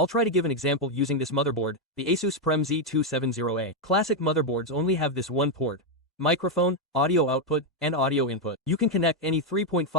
I'll try to give an example using this motherboard, the Asus Prem Z270A. Classic motherboards only have this one port: microphone, audio output, and audio input. You can connect any 3.5mm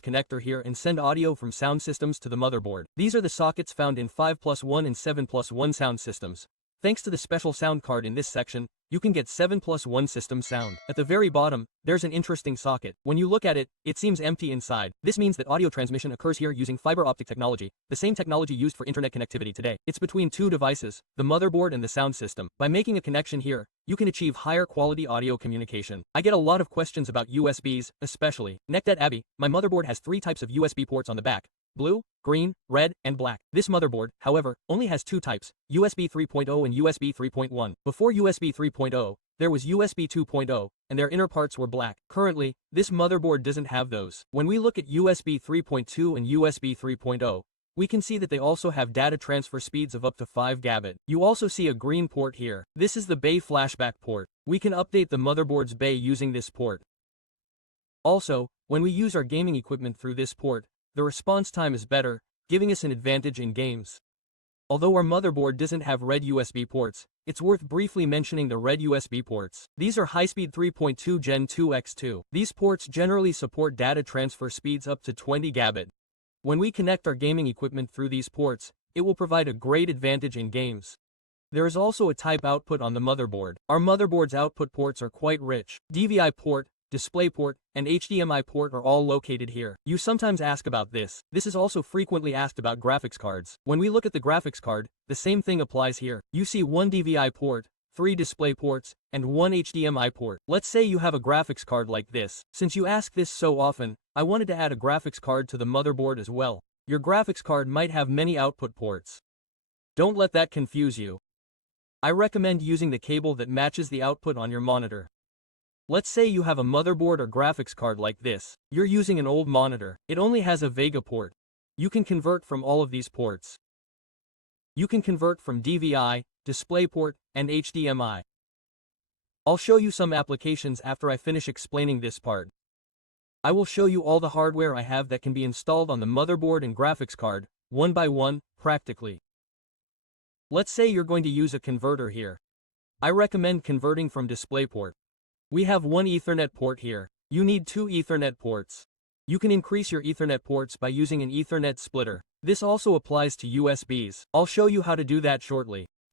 connector here and send audio from sound systems to the motherboard. These are the sockets found in 5+1 and 7+1 sound systems. Thanks to the special sound card in this section, you can get 7+1 system sound. At the very bottom, there's an interesting socket. When you look at it, it seems empty inside. This means that audio transmission occurs here using fiber optic technology, the same technology used for internet connectivity today. It's between two devices, the motherboard and the sound system. By making a connection here, you can achieve higher quality audio communication. I get a lot of questions about USBs, especially. Next at Abby, my motherboard has 3 types of USB ports on the back: blue, green, red, and black. This motherboard, however, only has 2 types: USB 3.0 and USB 3.1. Before USB 3.0, there was USB 2.0, and their inner parts were black. Currently, this motherboard doesn't have those. When we look at USB 3.2 and USB 3.0, we can see that they also have data transfer speeds of up to 5 Gb. You also see a green port here. This is the bay flashback port. We can update the motherboard's bay using this port. Also, when we use our gaming equipment through this port, the response time is better, giving us an advantage in games. Although our motherboard doesn't have red USB ports, it's worth briefly mentioning the red USB ports. These are high-speed 3.2 Gen 2x2. These ports generally support data transfer speeds up to 20 Gb. When we connect our gaming equipment through these ports, it will provide a great advantage in games. There is also a type output on the motherboard. Our motherboard's output ports are quite rich. DVI port, DisplayPort, and HDMI port are all located here. You sometimes ask about this. This is also frequently asked about graphics cards. When we look at the graphics card, the same thing applies here. You see 1 DVI port, 3 display ports, and 1 HDMI port. Let's say you have a graphics card like this. Since you ask this so often, I wanted to add a graphics card to the motherboard as well. Your graphics card might have many output ports. Don't let that confuse you. I recommend using the cable that matches the output on your monitor. Let's say you have a motherboard or graphics card like this. You're using an old monitor. It only has a Vega port. You can convert from all of these ports. You can convert from DVI, DisplayPort, and HDMI. I'll show you some applications after I finish explaining this part. I will show you all the hardware I have that can be installed on the motherboard and graphics card, one by one, practically. Let's say you're going to use a converter here. I recommend converting from DisplayPort. We have 1 Ethernet port here. You need 2 Ethernet ports. You can increase your Ethernet ports by using an Ethernet splitter. This also applies to USBs. I'll show you how to do that shortly.